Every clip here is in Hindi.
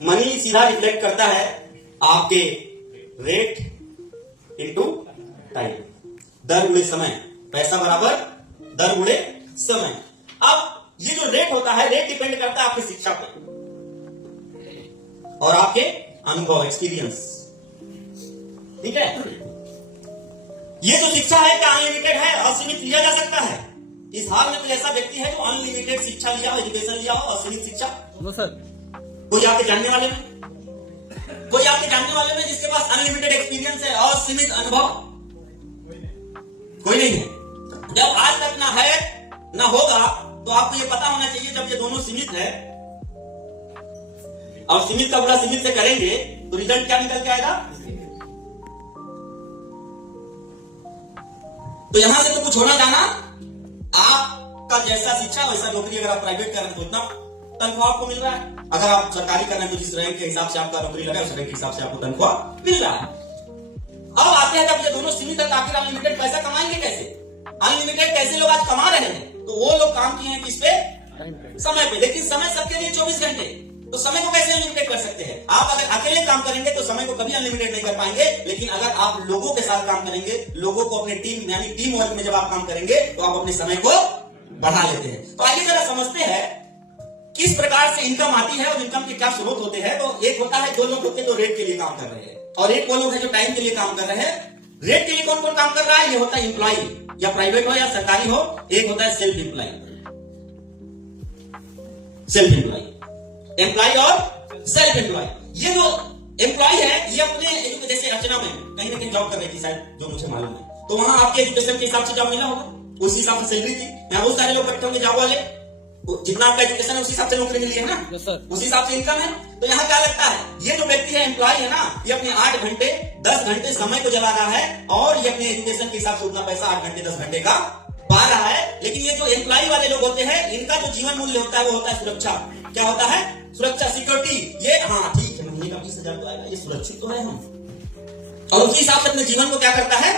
मनी सीधा रिफ्लेक्ट करता है आपके रेट इनटू टाइम, दर गुणे समय, पैसा बराबर दर गुणे समय। अब ये जो रेट होता है, रेट डिपेंड करता है आपकी शिक्षा पे और आपके अनुभव, एक्सपीरियंस। ठीक है, ये जो शिक्षा है क्या अनलिमिटेड है, असीमित लिया जा सकता है? इस हाल में तो ऐसा व्यक्ति है जो अनलिमिटेड शिक्षा लिया हो, एजुकेशन लिया हो, असीमित शिक्षा। No sir. कोई आपके जानने वाले में, कोई आपके जानने वाले में जिसके पास अनलिमिटेड एक्सपीरियंस है, असीमित अनुभव? कोई नहीं है। जब आज तक ना है ना होगा, तो आपको ये पता होना चाहिए जब ये दोनों सीमित है और सीमित का बड़ा सीमित से करेंगे तो रिजल्ट क्या निकल के आएगा? तो यहां से तो कुछ होना जाना, आपका जैसा शिक्षा वैसा नौकरी। अगर आप प्राइवेट कर रहे हैं तो उतना तनख्वाह आपको मिल रहा है, अगर आप सरकारी कर रहे हैं तो जिस रैंक के हिसाब से आपका नौकरी लगा उस रैंक के हिसाब से आपको तनख्वाह मिल रहा है। अब आते हैं जब ये दोनों सीमित है तो आखिर अनलिमिटेड पैसा कमाएंगे कैसे? अनलिमिटेड कैसे लोग आज कमा रहे हैं? तो वो लोग काम किए हैं किस पे? समय पे। लेकिन समय सबके लिए 24 घंटे, तो समय को कैसे अनलिमिटेड कर सकते हैं? आप अगर अकेले काम करेंगे तो समय को कभी अनलिमिटेड नहीं कर पाएंगे, लेकिन अगर आप लोगों के साथ काम करेंगे, लोगों को अपने टीम यानी टीम वर्क में जब आप काम करेंगे तो आप अपने समय को बढ़ा लेते हैं। तो आइए जरा समझते हैं किस प्रकार से इनकम आती है और इनकम के क्या स्रोत होते हैं। तो एक होता है, दो लोग होते हैं जो रेट के लिए काम कर रहे हैं और एक वो लोग हैं जो टाइम के लिए काम कर रहे हैं। रेट के लिए कौन कौन काम कर रहा है? ये होता है एम्प्लॉय, या प्राइवेट हो या सरकारी हो। एक होता है self employ, self employ, employ और सेल्फ एम्प्लॉय। ये जो एम्प्लॉय है ये अपने जैसे रचना में कहीं ना कहीं जॉब कर रही थी शायद, जो मुझे मालूम है, तो वहां आपके एजुकेशन के हिसाब से जॉब मिला होगा, उसी हिसाब से सैलरी थी। यहाँ बहुत सारे लोग बैठे होंगे जॉब वाले, जितना आपका एजुकेशन है उसी हिसाब से नौकरी मिली है ना, उसी हिसाब से इनकम है। तो यहाँ क्या लगता है, ये जो व्यक्ति है एम्प्लॉय है ना, ये अपने 8 घंटे 10 घंटे समय को जला रहा है और ये अपने एजुकेशन के हिसाब से उतना पैसा 8 घंटे 10 घंटे का पा रहा है। लेकिन ये जो एम्प्लॉय वाले लोग होते हैं, इनका जो जीवन मूल्य होता है वो होता है सुरक्षा। क्या होता है? सुरक्षा, सिक्योरिटी। ये हाँ ठीक है, महीने का 20,000 तो आएगा, ये सुरक्षित तो है हम, और उसी हिसाब से अपने जीवन को क्या करता है?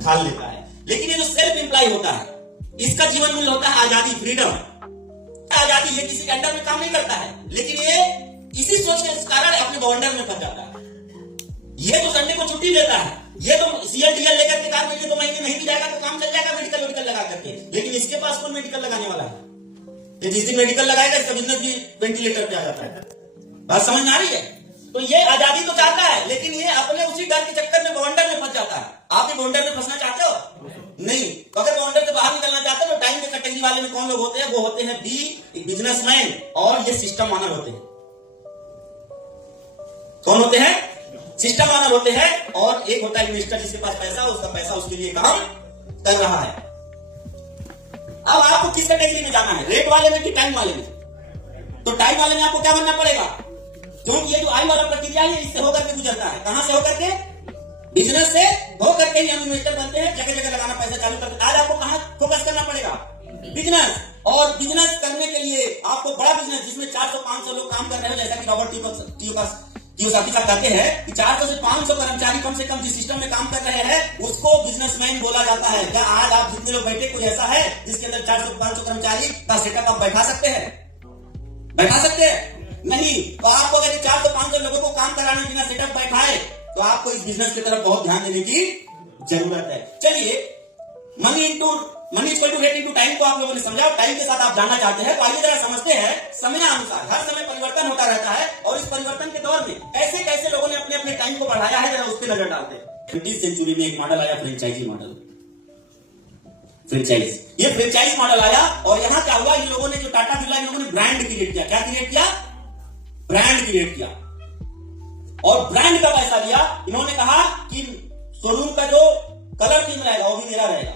ढाल लेता है। लेकिन ये जो सेल्फ एम्प्लॉय होता है, इसका जीवन मूल्य होता है आजादी, फ्रीडम, आजादी। ये किसी के अंडर में काम नहीं करता है, लेकिन ये इसी सोच के कारण अपने बवंडर में फंस जाता है। ये तो संडे को छुट्टी लेता है, ये तो CL लेकर के काम करेंगे, 2 महीने नहीं भी जाएगा तो काम चल जाएगा मेडिकल लगा करके। लेकिन इसके पास कौन मेडिकल लगाने वाला है? ये जिस दिन मेडिकल लगाएगा इसका बिजनेस भी वेंटिलेटर पे आ जाता है। बात समझ में आ रही है? तो ये आजादी तो चाहता है, लेकिन ये अपने उसी डर के चक्कर में बवंडर में फंस जाता है। आप भी बवंडर में फंसना चाहते हो? नहीं। तो अगर बवंडर से बाहर निकलना चाहते हो तो टाइम के कैटेगरी वाले में कौन लोग होते हैं? वो होते हैं बी, बिजनेसमैन, और ये सिस्टम मानर होते हैं। कौन होते हैं? सिस्टम मानर होते हैं। और एक होता है इन्वेस्टर, जिसके पास पैसा, उसका पैसा उसके लिए काम कर रहा है। अब आपको किस कैटेगरी में जाना है, रेट वाले में कि टाइम वाले में? तो टाइम वाले में आपको क्या बनना पड़ेगा, क्योंकि ये जो आई वाला प्रक्रिया है इससे होकर के गुजरता है। कहां से होकर के? बिजनेस से होकर के ही हम इन्वेस्टर बनते हैं, जगह जगह लगाना पैसा चालू करते। आज आपको कहां फोकस करना पड़ेगा? बिजनेस। और बिजनेस करने के लिए आपको बड़ा बिजनेस जिसमें 400-500 लोग काम कर रहे हो, जैसा कि रॉबर्ट कियोसाकी साहब कहते हैं कि 400 से 500 कर्मचारी कम से कम जिस सिस्टम में काम कर रहे हैं उसको बिजनेसमैन बोला जाता है। क्या आज आप जितने लोग बैठे, कोई ऐसा है जिसके अंदर 400-500 कर्मचारी का सेटअप आप बैठा सकते हैं? बैठा सकते हैं? नहीं। तो आपको अगर 400-500 लोगों को काम कराने बिना सेटअप बैठाए तो आपको इस बिजनेस की तरफ बहुत ध्यान देने की जरूरत है। चलिए, money equal to rate into time को आप लोगों ने समझा। टाइम के साथ आप जानना चाहते हैं तो आइए जरा समझते हैं। समय अनुसार हर समय परिवर्तन होता रहता है और इस परिवर्तन के दौर में कैसे कैसे लोगों ने अपने अपने टाइम को बढ़ाया है, जरा उस पर नजर डालते हैं। 20वीं सेंचुरी में एक मॉडल आया, फ्रेंचाइजी मॉडल। ये फ्रेंचाइज मॉडल आया और यहां क्या हुआ, इन लोगों ने, जो टाटा बिरला, इन लोगों ने ब्रांड क्रिएट किया। क्या क्रिएट किया? ब्रांड क्रिएट किया। और ब्रांड का पैसा दिया। इन्होंने कहा कि शोरूम का जो कलर थीम रहेगा वो भी मेरा रहेगा,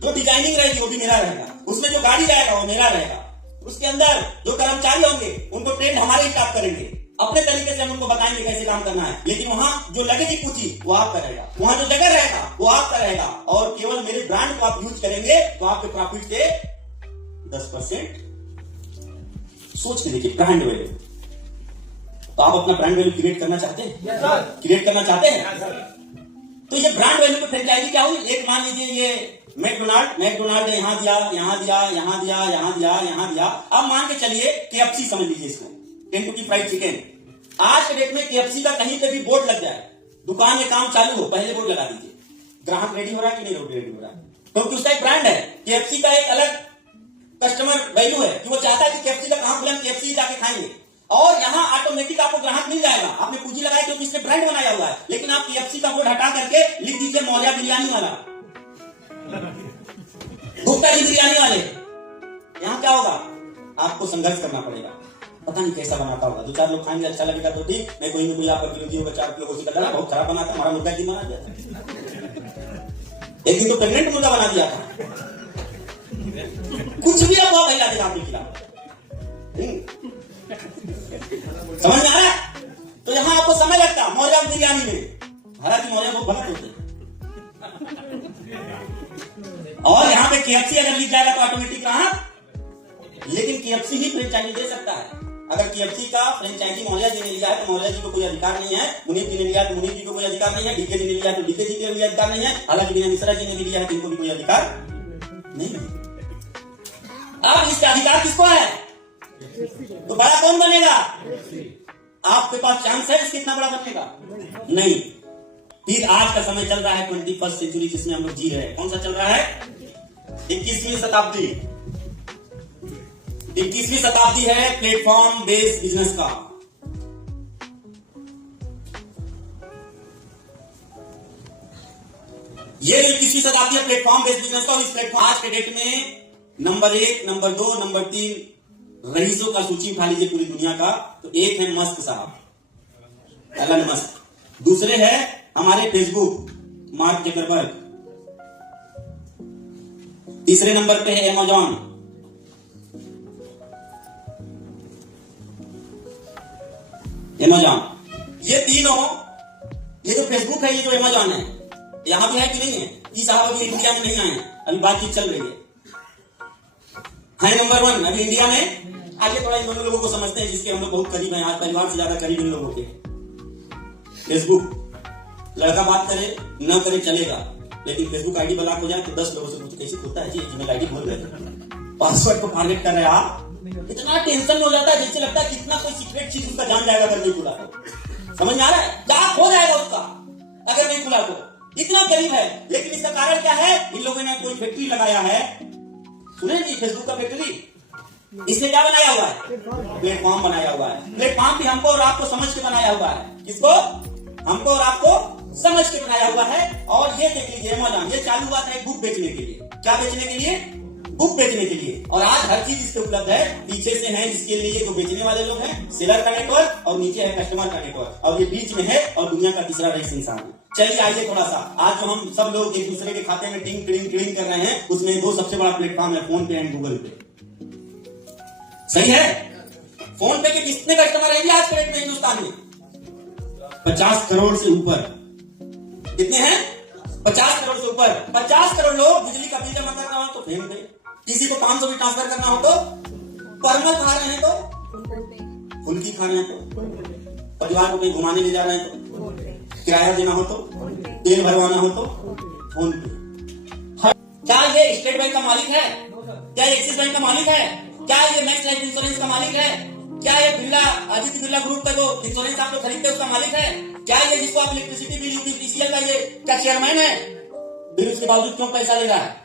जो डिजाइनिंग रहेगी वो भी मेरा रहेगा, उसमें जो गाड़ी रहेगा वो मेरा रहेगा, उसके अंदर जो कर्मचारी होंगे उनको ट्रेंड हमारे स्टाफ करेंगे, अपने तरीके से हम उनको बताएंगे कैसे काम करना है। लेकिन वहां जो लगेगी पूंजी वो आपका रहेगा, वहां जो जगह रहेगा वो आपका रहेगा, और केवल मेरे ब्रांड को आप यूज करेंगे तो आपके प्रॉफिट से 10%। सोच के देखिए, ब्रांड वैल्यू। तो आप अपना ब्रांड वैल्यू क्रिएट करना चाहते हैं? क्रिएट करना चाहते हैं? तो ये ब्रांड वैल्यू पे फ्रेंचाइजी क्या हुई? एक मान लीजिए ये मैकडोनाल्ड ने यहां दिया, यहां दिया, यहां दिया, यहां दिया, यहां दिया। अब मान के चलिए KFC समझ लीजिए इसको। Kentucky fried chicken. आज के डेट में KFC का कहीं पे भी बोर्ड लग जाए, दुकान में काम चालू हो, पहले बोर्ड लगा दीजिए। ग्राहक रेडी हो रहा है कि नहीं रेडी हो रहा है? क्योंकि उसका एक ब्रांड है। KFC का एक अलग कस्टमर वैल्यू है कि वो चाहता है कि KFC का कहां खुले, KFC जाके खाएंगे। और यहाँ ऑटोमेटिक आपको ग्राहक मिल जाएगा, आपने पूंजी लगाई क्योंकि इसने ब्रांड बनाया हुआ है। लेकिन आप KFC का बोर्ड हटा करके लिख दीजिए मौर्या बिरयानी वाला, गुप्ता जी बिरयानी वाले, यहाँ क्या होगा? आपको संघर्ष करना पड़ेगा। पता नहीं कैसा बनाता होगा, 2-4 लोग खाएंगे, अच्छा लगेगा तो ठीक, नहीं कोई ना कोई आपका विरोधी होगा, 4 किलो का डरा बहुत खराब बनाता, हमारा मुर्गा की बना दिया था। एक दिन तो प्रेग्नेंट मुर्गा बना दिया था। कुछ भी अफवाह फैला देगा आपके खिलाफ। समझ में आ रहा है? तो यहां आपको समय लगता मौर्या बिरयानी में, हालांकि मौर्या बहुत भक्त होते हैं। और यहां पे KFC अगर लिख जाएगा तो ऑटोमेटिक रहा, लेकिन KFC ही फ्रेंचाइजी दे सकता है। अगर KFC का फ्रेंचाइजी मौर्या जी ने लिया है तो मौर्या जी को कोई अधिकार नहीं है, मुनीप जी ने लिया तो मुनीप जी को कोई अधिकार नहीं है, डीके जी ने लिया तो डीके जी को कोई अधिकार नहीं है, हालांकि विनय मिश्रा जी ने भी लिया है, इनको भी कोई अधिकार नहीं है। अब इसका अधिकार किसको है? तो बड़ा कौन बनेगा? आपके पास चांस है इसके इतना बड़ा बनने का? नहीं। फिर आज का समय चल रहा है 21st सेंचुरी, जिसमें हम लोग जी रहे हैं। कौन सा चल रहा है? 21वीं शताब्दी। 21वीं शताब्दी है प्लेटफॉर्म बेस्ड बिजनेस का। ये 21वीं शताब्दी है प्लेटफॉर्म बेस्ड बिजनेस का। इस प्लेटफॉर्म आज के डेट में नंबर 1, नंबर 2, नंबर 3 रईसों का सूची उठा लीजिए पूरी दुनिया का, तो एक है मस्क साहब, एलन मस्क। दूसरे है हमारे फेसबुक, मार्क जकरबर्ग। तीसरे नंबर पे है अमेजॉन। ये तीनों, ये जो फेसबुक है, ये जो अमेजॉन है, यहां भी है कि नहीं है? ये साहब अभी इंडिया में नहीं आए, अभी बातचीत चल रही है नंबर 1 अभी इंडिया में। आगे थोड़ा इन दोनों लोगों को समझते हैं जिसके हम लोग बहुत करीब हैं, आज परिवार से ज्यादा करीब इन लोगों के। फेसबुक, लड़का बात करे न करे चलेगा, लेकिन फेसबुक आईडी ब्लॉक हो जाए तो 10 लोगों से पूछे कैसे खुलता है जी, ईमेल आईडी भूल गए, पासवर्ड को फॉरगेट कर रहे आप। इतना टेंशन हो जाता है, जैसे लगता है कितना कोई सीक्रेट चीज उसका जान जाएगा अगर नहीं खुला तो। समझ में आ रहा है? क्या हो जाएगा उसका अगर नहीं खुला तो? इतना करीब है। लेकिन इसका कारण क्या है? इन लोगों ने कोई फैक्ट्री लगाया है, सुने जी, फेसबुक का फैक्ट्री। इसने क्या बनाया हुआ है? प्लेटफॉर्म बनाया हुआ है। प्लेटफॉर्म भी हमको और आपको समझ के बनाया हुआ है। किसको? हमको और आपको समझ के बनाया हुआ है। और ये देख लीजिए अमेज़न, ये चालू हुआ था एक बुक बेचने के लिए। क्या बेचने के लिए? बुक बेचने के लिए। और आज हर चीज इसके उपलब्ध है। पीछे से है जिसके लिए जो बेचने वाले लोग हैं, सेलर का नेटवर्क, और नीचे है कस्टमर का नेटवर्क, और ये बीच में है और दुनिया का तीसरा रईस इंसान है। चलिए आइए थोड़ा सा, आज जो हम सब लोग एक दूसरे के खाते में टिंग टिंग टिंग कर रहे हैं, उसमें दो सबसे बड़ा प्लेटफॉर्म है, फोन पे एंड गूगल पे। सही है? फोन पे के कितने कस्टमर है आज के डेट में हिंदुस्तान में? 50 करोड़ से ऊपर। कितने हैं? 50 करोड़ से ऊपर। 50 करोड़ लोग बिजली का बिल जमा करना हो तो फोन पे, किसी को 500 भी ट्रांसफर करना हो तो, परमल खा रहे हैं तो, फुल्की खा रहे हैं तो, परिवार को कहीं घुमाने ले जा रहे हैं तो, किराया देना हो तो, तेल भरवाना हो तो, फोन पे। क्या ये स्टेट बैंक का मालिक है? क्या ये एक्सिस बैंक का मालिक है? क्या ये मैक्स लाइफ इंश्योरेंस का मालिक है? क्या ये बिरला, आदित्य बिरला ग्रुप का जो इंश्योरेंस आप लोग खरीदते हैं उसका मालिक है? क्या ये जिसको आप इलेक्ट्रिसिटी बिल, यूपीसीएल का ये क्या चेयरमैन है? फिर उसके बावजूद क्यों पैसा ले रहा है?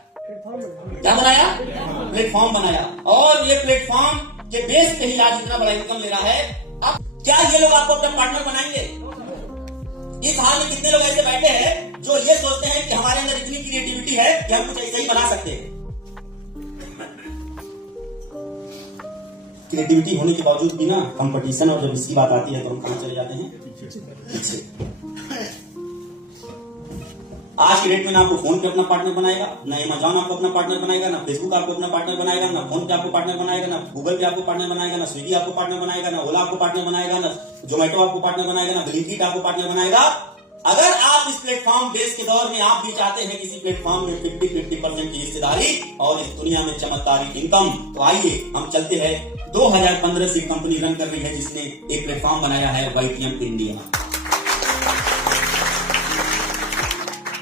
क्या बनाया? प्लेटफॉर्म बनाया। और ये प्लेटफॉर्म के बेस पे ही आज इतना बड़ा इनकम ले रहा है। अब क्या ये लोग आपको अपना पार्टनर बनाएंगे? इस हाल में कितने लोग ऐसे बैठे हैं जो ये सोचते हैं कि हमारे अंदर इतनी क्रिएटिविटी है कि हम कुछ ऐसा ही बना सकते हैं। क्रिएटिविटी होने के बावजूद भी ना कंपटीशन, और जब इसकी बात आती है तो हम कहां चले जाते हैं? पीछे। आज के डेट में ना आपको फोन पे अपना पार्टनर बनाएगा, ना अमेज़न आपको अपना पार्टनर बनाएगा, ना फेसबुक आपको अपना पार्टनर बनाएगा, ना फोन पे आपको पार्टनर बनाएगा, ना गूगल पे आपको पार्टनर बनाएगा, ना स्विगी आपको पार्टनर बनाएगा, ना ओला आपको पार्टनर बनाएगा, ना जोमेटो आपको पार्टनर बनाएगा, ना ब्लिंकिट आपको पार्टनर बनाएगा। अगर आप इस प्लेटफॉर्म बेस के दौर में आप भी चाहते हैं किसी प्लेटफॉर्म में 50% की हिस्सेदारी और इस दुनिया में चमत्कारिक इनकम, तो आइए हम चलते हैं। 2015 से कंपनी रन कर रही है जिसने एक प्लेटफॉर्म बनाया है, YTM इंडिया।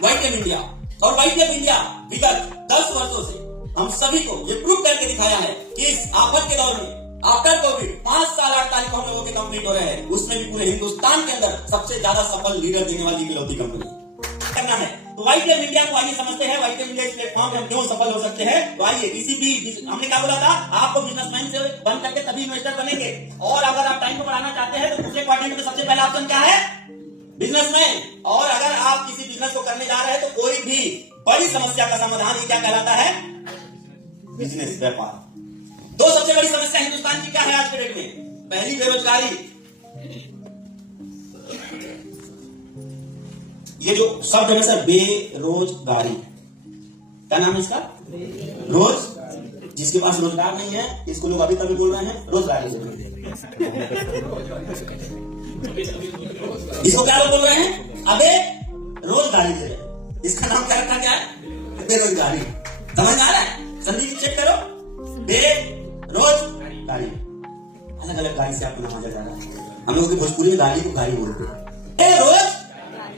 YTM India. और YTM इंडिया विगत 10 वर्षों से हम सभी को ये प्रूव करके दिखाया है कि इस आफत के दौर में आफ्टर कोविड 5 साल 48 हम लोगों के कंप्लीट हो रहे हैं, उसमें भी पूरे हिंदुस्तान के अंदर सबसे ज्यादा सफल लीडर देने वाली इकलौती कंपनी करना है। तो व्हाइट लेब इंडिया को आइए समझते हैं, व्हाइट लेब इंडिया इस प्लेटफॉर्म पे हम क्यों सफल हो सकते हैं। तो आइए, किसी भी हमने क्या बोला था, आपको बिजनेसमैन से बन करके तभी इन्वेस्टर बनेंगे। और अगर आप टाइम को बढ़ाना चाहते हैं तो दूसरे क्वाड्रेंट में सबसे पहला ऑप्शन क्या है, बिजनेसमैन। और अगर आप किसी बिजनेस को करने जा रहे हैं तो कोई भी बड़ी समस्या का समाधान ये क्या कहलाता है, बिजनेस, व्यापार। दो सबसे बड़ी समस्या हिंदुस्तान की क्या है आज के डेट में, पहली बेरोजगारी, ये जो शब्द है सर, बेरोजगारी, क्या नाम है इसका, रोज, जिसके पास रोजगार नहीं है इसको लोग अभी तभी बोल रहे हैं रोजगारी। इसको क्या लोग बोल रहे हैं, अबे रोजगारी दे रहे, इसका नाम क्या रखा, क्या है, बेरोजगारी। समझ आ रहा है, संदीप चेक करो, बेरोजगारी, अलग अलग गाड़ी से आपको नमाजा जा रहा है। हम लोगों की भोजपुरी में गाड़ी को गाड़ी बोलते हैं। रोज,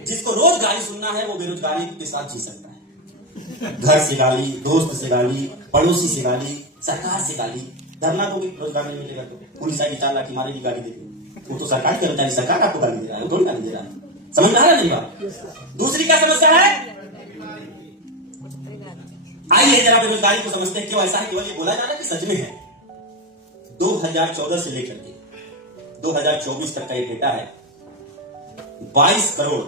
जिसको रोज गाली सुनना है वो बेरोजगारी के साथ जी सकता है। घर से गाली, दोस्त से गाली, पड़ोसी से गाली, सरकार से गाली, धरना को भी रोजगार नहीं मिलेगा तो पुलिस आएगी 4 लाख की मारेगी गाली देगी, वो तो सरकार कर्मचारी, सरकार आपको गाली दे रहा है, वो थोड़ी गाली दे रहा है। समझ में आ रहा है नहीं बात। दूसरी क्या समस्या है, आइए जरा बेरोजगारी को समझते हैं क्यों ऐसा है। केवल ये बोला जा रहा है कि सच में है। 2014 से लेकर के 2024 तक का ये डेटा है, 22 करोड़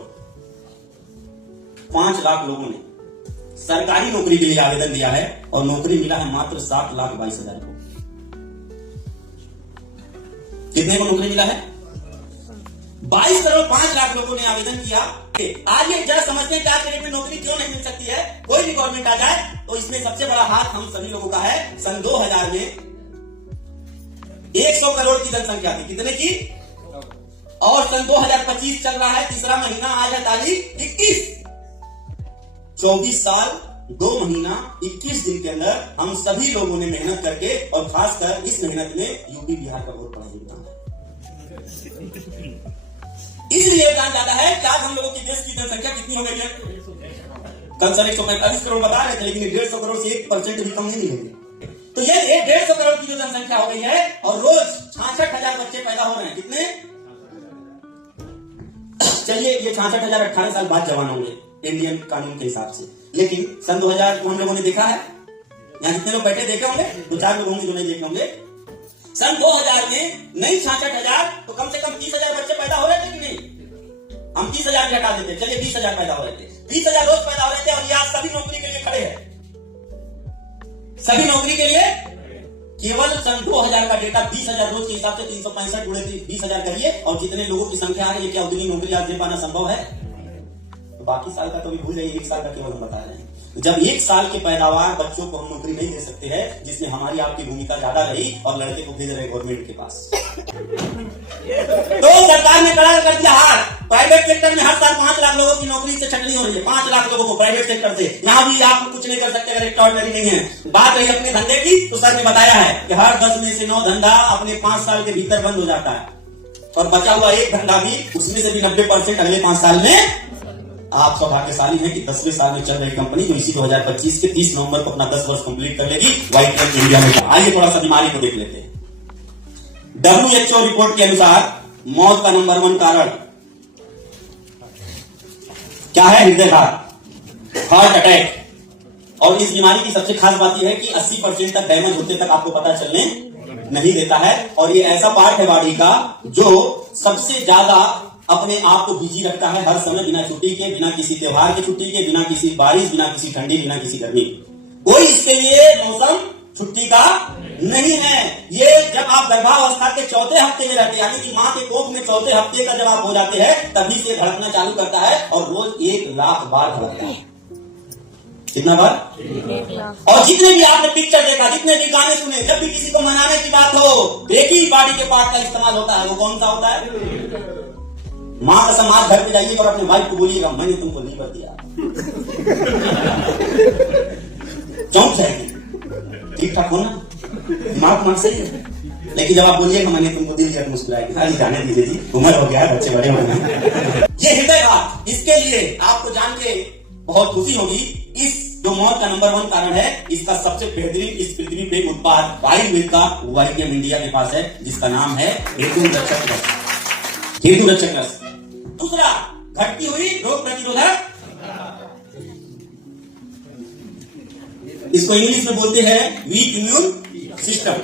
5 लाख लोगों ने सरकारी नौकरी के लिए आवेदन दिया है और नौकरी मिला है मात्र 7,22,000 को। कितने को नौकरी मिला है, 22 करोड़ 5 लाख लोगों ने आवेदन किया। आज ये जरा समझते हैं कि आज के डेट में नौकरी क्यों नहीं मिल सकती है। कोई भी गवर्नमेंट आ जाए तो इसमें सबसे बड़ा हाथ हम सभी लोगों का है। सन 2000 में 100 करोड़ की जनसंख्या थी, कितने की, और सन 2025 चल रहा है, तीसरा महीना, आज है तारीख 21, 24 साल 2 महीना 21 दिन के अंदर हम सभी लोगों ने मेहनत करके, और खासकर इस मेहनत में यूपी बिहार का बहुत बड़ा योगदान है। इसलिए योगदान ज्यादा है कि आज हम लोगों की देश की जनसंख्या कितनी हो गई है, कल सर 145 करोड़ बता रहे थे, लेकिन 150 करोड़ से 1% भी कम नहीं मिलेंगे। तो ये 150 करोड़ की जो जनसंख्या हो गई है, और रोज 66,000 बच्चे पैदा हो रहे हैं, कितने, चलिए ये 66,000 18 साल बाद जवान होंगे इंडियन कानून के हिसाब से, लेकिन सन 2000 को हम लोगों ने देखा है, यहाँ जितने लोग बैठे देखे होंगे, 2-4 लोग होंगे जो नहीं देखे होंगे। सन 2000 में नहीं 66,000 तो कम से कम 30,000 बच्चे पैदा हो रहे थे कि नहीं, हम 30,000 भी हटा देते, चलिए 20,000 पैदा हो रहे थे, 20,000 रोज पैदा हो रहे थे, और ये आज सभी नौकरी के लिए खड़े हैं, सभी नौकरी के लिए। केवल सन 2000 का डेटा 20,000 रोज के हिसाब से 365 गुणे 20,000 करिए, और जितने लोगों की संख्या आ रही है, क्या उतनी नौकरी आज दे पाना संभव है। तो बाकी साल का तो भी भूल जाइए, 1 साल का केवल हम बता रहे हैं। जब 1 साल की पैदावार बच्चों को हम नौकरी नहीं दे सकते हैं, जिसमें हमारी आपकी भूमिका ज्यादा रही, और लड़के को भेज रहे गवर्नमेंट के पास, तो सरकार ने कड़ा कर दिया हाथ। प्राइवेट सेक्टर में हर साल 5 लाख लोगों की नौकरी से छटनी हो रही है, 5 लाख लोगों को प्राइवेट सेक्टर से। यहाँ भी आप कुछ नहीं कर सकते अगर एक्स्ट्राऑर्डिनरी नहीं है। बात रही अपने धंधे की, तो सर ने बताया है कि हर 10 में से 9 धंधा अपने 5 साल के भीतर बंद हो जाता है, और बचा हुआ एक धंधा भी, उसमें से भी 90% अगले 5 साल में। आप सौभाग्यशाली हैं कि 10वें साल में चल रही कंपनी जो इसी 2025 के 30 नवंबर को अपना 10 वर्ष कंप्लीट कर लेगी, व्हाइट लेब इंडिया में। आइए थोड़ा सा बीमारी को देख लेते हैं। WHO रिपोर्ट के अनुसार मौत का नंबर 1 कारण क्या है, हृदयघात, हार्ट अटैक। और इस बीमारी की सबसे खास बात यह है कि 80% तक डैमेज होते तक आपको पता चलने नहीं देता है, और ये ऐसा पार्ट है बॉडी का जो सबसे ज्यादा अपने आप को बिजी रखता है हर समय, बिना छुट्टी के, बिना किसी त्योहार की छुट्टी के, बिना किसी बारिश, बिना किसी ठंडी, बिना किसी गर्मी। कोई इसके लिए मौसम छुट्टी का नहीं है। ये जब आप गर्भावस्था के 4थे हफ्ते में रहते हैं, यानी कि मां के कोख में 4थे हफ्ते का जब आप हो जाते हैं, तभी से धड़कना चालू करता है, और रोज 1 लाख बार धड़कता है। कितना बार, 1 लाख। और जितने भी आपने पिक्चर देखा, जितने भी गाने सुने, जब भी किसी को मनाने की बात हो, एक ही बॉडी के पार्ट का इस्तेमाल होता है, वो कौन सा होता है। मां का समाज घर पे जाइए और अपने वाइफ को बोलिएगा मैंने तुमको लीवर दिया, चौंक जाएगी, ठीक ठाक होना, दिमाग सही है। लेकिन जब आप बोलिएगा मैंने तुमको दिल दिया तो मुस्कुराएगी, खाली जाने दीजिए जी, उम्र हो गया है, बच्चे बड़े हो गए। ये हृदयघात, इसके लिए आपको जान के बहुत खुशी होगी, इस जो मौत का नंबर 1 कारण है, इसका सबसे बेहतरीन इस पृथ्वी पे उत्पाद वाइल्ड मिल्क का वाइटियम इंडिया के पास है, जिसका नाम है हेतु रक्षक रस। हेतु रक्षक रस। दूसरा, घटती हुई रोग प्रतिरोधक, इसको इंग्लिश में बोलते हैं वीक इम्यून सिस्टम।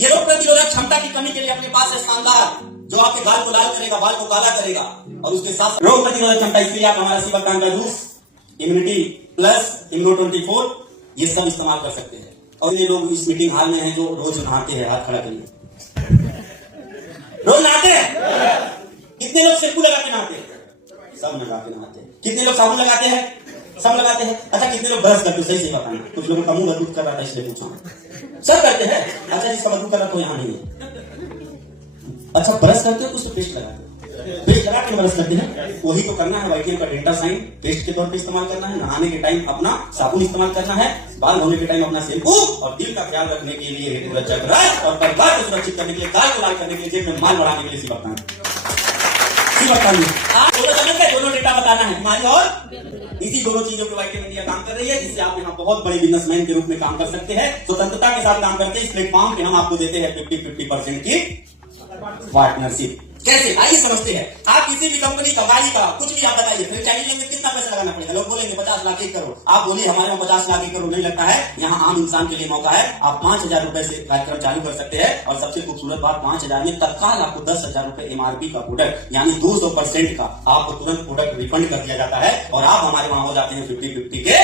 ये रोग प्रतिरोधक क्षमता की कमी के लिए अपने पास है शानदार, जो आपके गाल को लाल करेगा, बाल को काला करेगा, और उसके साथ रोग प्रतिरोधक क्षमता। इसके लिए आप हमारा सीबकतान का जूस, इम्यूनिटी प्लस, इम्यूनो 24, ये सब इस्तेमाल कर सकते हैं। और ये लोग इस मीटिंग हॉल में हैं जो रोज नहाते हैं, हाथ खड़ा करिए। रोज नहाते हैं? कितने लोग शैम्पू लगा के नहाते हैं? सब लगा के नहाते हैं। कितने लोग साबुन लगाते हैं? सब लगाते हैं। अच्छा, कितने लोग ब्रश करते हैं? सही से बताना। कुछ लोगों का मुंह बदबू कर रहा था इसलिए पूछा। सब करते हैं। अच्छा, जिसका बदबू कर रहा तो यहाँ नहीं है। अच्छा, ब्रश करते हो कुछ तो पेस्ट लगाते हो, पेस्ट लगा के ब्रश करते हैं, वही तो करना है। वाइटियम का डेल्टा साइन पेस्ट के तौर पे इस्तेमाल करना है। नहाने के टाइम अपना साबुन इस्तेमाल करना है, बाल धोने के टाइम अपना शैम्पू, और दिल का ख्याल रखने के लिए हेतु रक्षक रस, और परिवार को सुरक्षित करने के लिए, गाल को लाल करने के लिए, जेब में माल बढ़ाने के लिए सीबकतान। आप दोनों समझ गए? दोनों डेटा बताना है हमारी, और इसी दोनों चीजों पे वाइटियम इंडिया काम कर रही है, जिससे आप यहाँ बहुत बड़े बिजनेसमैन के रूप में काम कर सकते हैं। स्वतंत्रता के साथ काम करते हैं। इस प्लेटफॉर्म पे हम आपको देते हैं 50-50% की पार्टनरशिप। कैसे? आइए समझते हैं। आप किसी भी कंपनी का, गाड़ी का, कुछ भी आप बताइए, फ्रेंचाइजी लेंगे कितना पैसा लगाना पड़ेगा? लोग बोलेंगे 50 लाख 1 करोड़। आप बोलिए हमारे में 50 लाख 1 करोड़ नहीं लगता है। यहाँ आम इंसान के लिए मौका है। आप 5,000 रुपए से कार्यक्रम चालू कर सकते हैं, और सबसे खूबसूरत बात, 5,000 में तत्काल आपको 10,000 रुपए MRP का प्रोडक्ट, यानी 200% का आपको तुरंत प्रोडक्ट रिफंड कर दिया जाता है, और आप हमारे वहां हो जाते हैं 50-50 के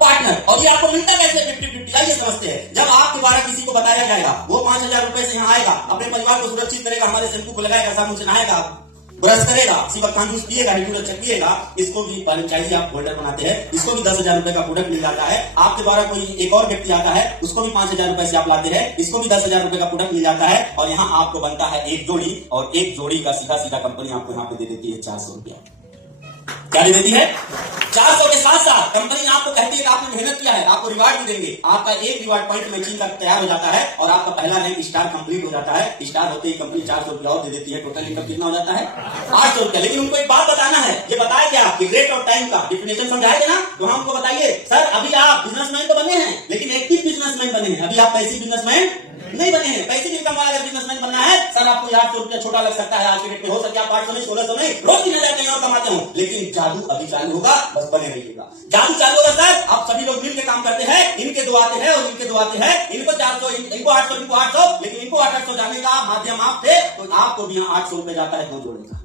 पार्टनर। और ये आपको मिलता कैसे 50-50? आइए समझते हैं। जब आपके द्वारा किसी को बताया जाएगा, वो 5,000 रुपए से यहाँ आएगा, अपने परिवार को सुरक्षित करेगा, हमारे शैम्पू को लगाएगा, साबुन से नहाएगा, ब्रश करेगा, सीबकतान जूस पिएगा, हेतु रक्षक पिएगा, इसको भी फ्रेंचाइजी आप होल्डर बनाते हैं, इसको भी 10,000 रुपए का प्रोडक्ट मिल जाता है। आपके द्वारा कोई एक और व्यक्ति आता है, उसको भी 5,000 रुपए से आप लाते हैं, इसको भी 10,000 रुपए का प्रोडक्ट मिल जाता है, और यहाँ आपको बनता है एक जोड़ी, और एक जोड़ी का सीधा सीधा कंपनी आपको यहाँ पे दे देती है 400 रुपया। क्या दे देती है? 400 के साथ साथ कंपनी आपको कहती है कि आपने मेहनत किया है, आपको रिवार्ड भी देंगे। आपका एक रिवार्ड पॉइंट मैचिंग का तैयार हो जाता है, और आपका पहला रैंक स्टार कंप्लीट हो जाता है। स्टार होते ही कंपनी 400 रुपया और दे देती है। टोटल इनकम कितना हो जाता है? 800 रुपया। लेकिन उनको एक बात बताना है। ये बताया क्या कि रेट ऑफ टाइम का डिफिनेशन समझाएंगे ना, तो हमको बताइए सर, अभी आप बिजनेसमैन तो बने हैं, लेकिन एक्टिव बिजनेसमैन बने हैं, अभी आप पैसिव बिजनेसमैन नहीं बने हैं। पैसिव इनकम वाला अगर बिजनेसमैन बनना है, सर आपको 800 रुपया छोटा लग सकता है आज के डेट में, हो सकता है आप 800 नहीं 1600 नहीं, रोज 3,000 कहीं और कमाते हो, लेकिन जादू अभी चालू होगा, बस बने रहिएगा। जादू चालू होगा सर, आप सभी लोग मिलकर काम करते हैं, इनके दो आते हैं और इनके दो आते हैं, इनको 400, इनको 800, इनको 800, लेकिन इनको 800 जाने का माध्यम आप थे, तो आपको भी यहाँ 800 रुपए जाता है 2 जोड़े का।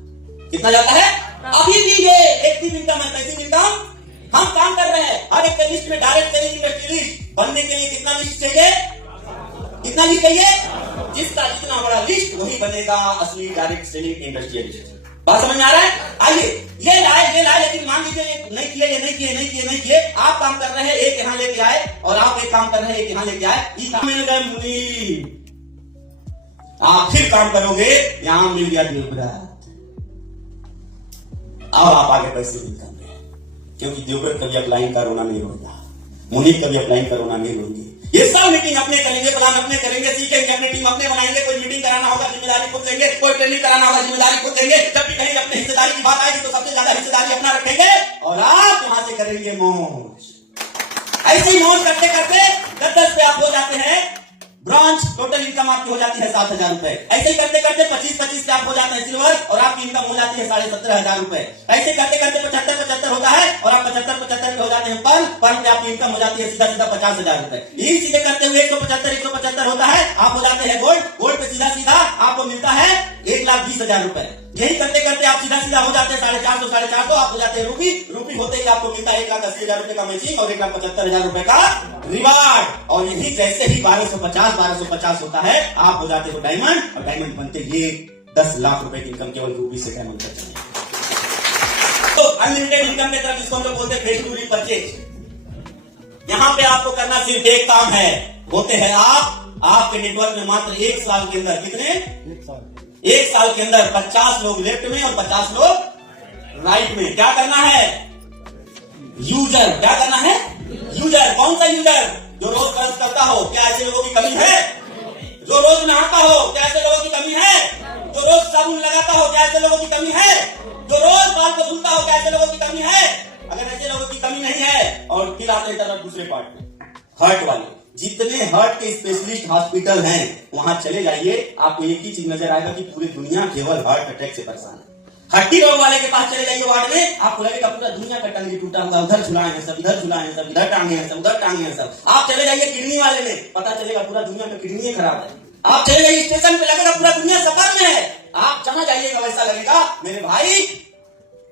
कितना जाता है? अभी भी ये एक्टिव इनकम है। पैसिव इनकम हम काम कर रहे हैं। हर एक लिस्ट में डायरेक्ट सेलिंग इंडस्ट्री लिस्ट बनने के लिए कितना लिस्ट चाहिए? कितना लिस्ट चाहिए? जिसका जितना बड़ा लिस्ट, वही बनेगा असली डायरेक्ट सेलिंग इंडस्ट्रियल लिस्ट। बात समझ में आ रहा है? आइए, ये लाए, लेकिन मान लीजिए ये नहीं किए, आप काम कर रहे हैं, एक यहाँ लेके आए, और आप एक काम कर रहे हैं, एक यहाँ लेके आए, ये काम मिल गए मुनि, आप फिर काम करोगे, यहां मिल गया देवव्रत। अब आप आगे पैसे इनकम में, क्योंकि देवव्रत कभी अपलाइन का रोना नहीं होगा, मुनि कभी अपलाइन का रोना नहीं होगी। ये सब मीटिंग अपने करेंगे, प्लान अपने करेंगे, सीखेंगे, अपनी टीम अपने बनाएंगे। कोई मीटिंग कराना होगा जिम्मेदारी खुद लेंगे, कोई ट्रेनिंग कराना होगा जिम्मेदारी खुद लेंगे। जब भी कहीं अपने हिस्सेदारी की बात आएगी तो सबसे ज्यादा हिस्सेदारी अपना रखेंगे, और आप वहां से करेंगे मौज। ऐसी मौज करते करते 10-10 पे आप हो जाते हैं ब्रॉन्ज। टोटल इनकम आपकी हो जाती है 7,000 रुपए। ऐसे ही करते करते 25-25 पे आप हो जाते हैं सिल्वर, और आपकी इनकम हो जाती है 17,500 रुपए। ऐसे करते करते 75-75 होता है, और आप 75-75 पे हो जाते हैं पर्ल पे आपकी इनकम हो जाती है सीधा 50,000 रुपए। यही सीधे करते हुए 175 होता है, आप हो जाते हैं गोल्ड पे सीधा आपको मिलता है 1,20,000 रुपए। यही करते करते आप सीधा हो जाते हैं 450 आप हो जाते हैं रूपी होते ही आपको मिलता है 1,80,000 रुपए का मैचिंग, और 1,75,000 रुपए का रिवार्ड। और यही जैसे ही 1250 होता है, आप हो जाते हो डायमंड, और डायमंड बनते ये 10 लाख रुपए की इनकम केवल रूपी से डायमंड कर चले। तो अनलिमिटेड इनकम की तरफ जिसको हम लोग बोलते हैं फेज टू रीपरचेज। यहाँ पे आपको करना सिर्फ एक काम है, होते हैं आपके नेटवर्क में मात्र 1 साल के अंदर कितने? 1 साल के अंदर 50 लोग लेफ्ट में और 50 लोग राइट में। क्या करना है? यूजर। क्या करना है? यूजर। कौन सा यूजर? जो रोज खर्च करता हो। क्या ऐसे लोगों की कमी है? जो रोज नहाता हो। क्या ऐसे लोगों की कमी है? जो रोज साबुन लगाता हो। क्या ऐसे लोगों की कमी है? जो रोज बाल को धुलता हो। क्या ऐसे लोगों की कमी है? अगर ऐसे लोगों की कमी नहीं है। और फिर आते हैं दूसरे पार्ट में, हार्ट वाले। जितने हार्ट के स्पेशलिस्ट हॉस्पिटल हैं वहां चले जाइए, आपको एक ही चीज नजर आएगा कि पूरी दुनिया केवल हार्ट अटैक से परेशान है। हड्डी रोग वाले के पास चले जाइए वार्ड में, आपको लगेगा पूरा दुनिया का टंग टूटा हुआ, उधर झुलाए हैं सब, इधर झुलाए हैं सब, इधर टांगे हैं सब, उधर टांगे हैं सब। आप चले जाइए किडनी वाले में, पता चलेगा पूरा दुनिया का किडनी खराब है। आप चले जाइए स्टेशन पे, लगेगा पूरा दुनिया सफर में है। आप जहां जाइएगा वैसा लगेगा। मेरे भाई,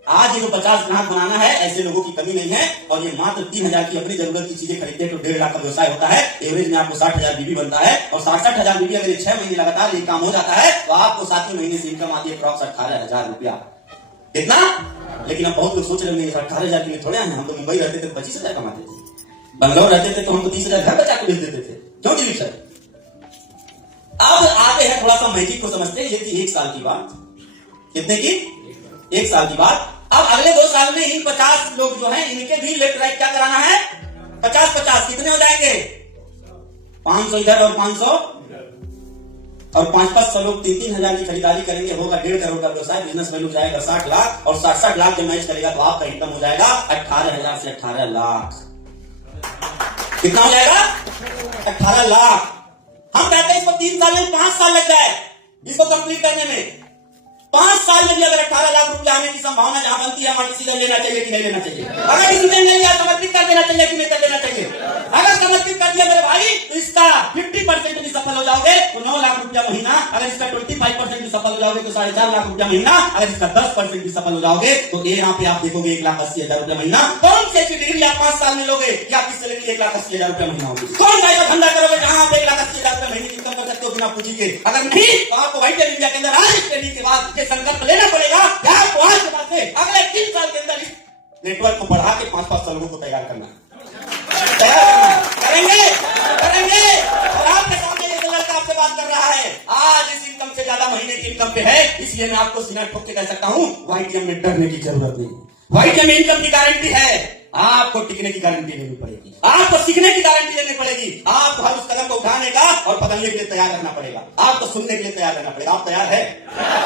आज ये 50 ग्राहक बनाना है, ऐसे लोगों की कमी नहीं है। और ये मात्र 3,000 की अपनी जरूरत की चीजें खरीदते तो 1.5 लाख का व्यवसाय होता है। एवरेज में आपको 60,000 बीबी बनता है। और 60,000 बीबी अगर 6 महीने लगातार ये काम हो जाता है तो आपको 7वें महीने से इनकम आती है अप्रॉक्स 18,000 रुपया। कितना? लेकिन अब बहुत लोग सोच रहे हैं 18,000 के लिए थोड़े हैं। हम तो मुंबई रहते थे तो 25,000 कमाते थे, बंगलौर रहते थे तो हम तो 30,000 घर बचा के भेज देते थे। क्यों दिलीप सर? अब आते हैं थोड़ा सा मैजिक को समझते हैं। ये थी 1 साल की बात। कितने की? 1 साल की बात। अब अगले 2 साल में इन 50 लोग जो हैं इनके भी लेफ्ट राइट क्या कराना है? 50-50 कितने हो जाएंगे? 500 इधर और 500 और 500 लोग 3,000 की खरीदारी करेंगे। होगा 1.5 करोड़ का व्यवसाय। बिजनेस वैल्यू जाएगा 60 लाख और 60 लाख जब मैच करेगा तो आपका इनकम हो जाएगा 18,000 से 18 लाख। कितना हो जाएगा? 18 लाख। हम कहते हैं इसको 3 साल में 5 साल लग जाए इसको कंप्लीट करने में। 5 साल में भी अगर 18 लाख रुपए आने की संभावना जहां बनती है, हमारा डिसीजन लेना चाहिए कि नहीं लेना चाहिए। अगर डिसीजन नहीं लिया समर्पित कर देना चाहिए कि नहीं कर देना चाहिए। अगर समर्पित कर दिया मेरे भाई तो इसका 50% भी सफल हो जाओगे तो 9 लाख रुपया महीना। अगर इसका 25% भी सफल हो जाओगे तो 4.5 लाख रुपया महीना। अगर इसका 10% भी सफल हो जाओगे तो यहाँ पे आप देखोगे 1,80,000 रुपया महीना। कौन सी ऐसी डिग्री आप 5 साल में लोगे कि आपकी सैलरी 1,80,000 रुपया महीना होगी? कौन सा ऐसा धंधा करोगे जहां आप 1,80,000 रुपया महीने इनकम कर सकते हो बिना पूंजी के? अगर नहीं तो आपको व्हाइट इंडिया के अंदर आज ट्रेनिंग के बाद संकल्प लेना पड़ेगा। आपको आज के बाद से अगले 3 साल के अंदर इस नेटवर्क को बढ़ा के 500 लोगों को तैयार करना करेंगे। और आपके सामने एक लड़का आपसे बात कर रहा है, आज इस इनकम से ज्यादा महीने की इनकम पे है। इसलिए मैं आपको सीना ठोक के कह सकता हूँ YTM में डरने की जरूरत नहीं। YTM में इनकम की गारंटी है। आपको टिकने की गारंटी लेनी पड़ेगी, आपको सीखने की गारंटी लेनी पड़ेगी, आपको हर उस कदम को उठाने का और बदलने के लिए तैयार रहना पड़ेगा, आपको सुनने के लिए तैयार रहना पड़ेगा। आप तैयार है?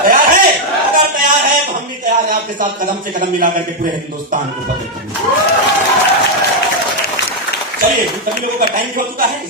तैयार है? अगर तैयार है तो हम भी तैयार है आपके साथ कदम से कदम मिला करके पूरे हिंदुस्तान को बदल। चलिए, सभी लोगों का टाइम हो चुका है।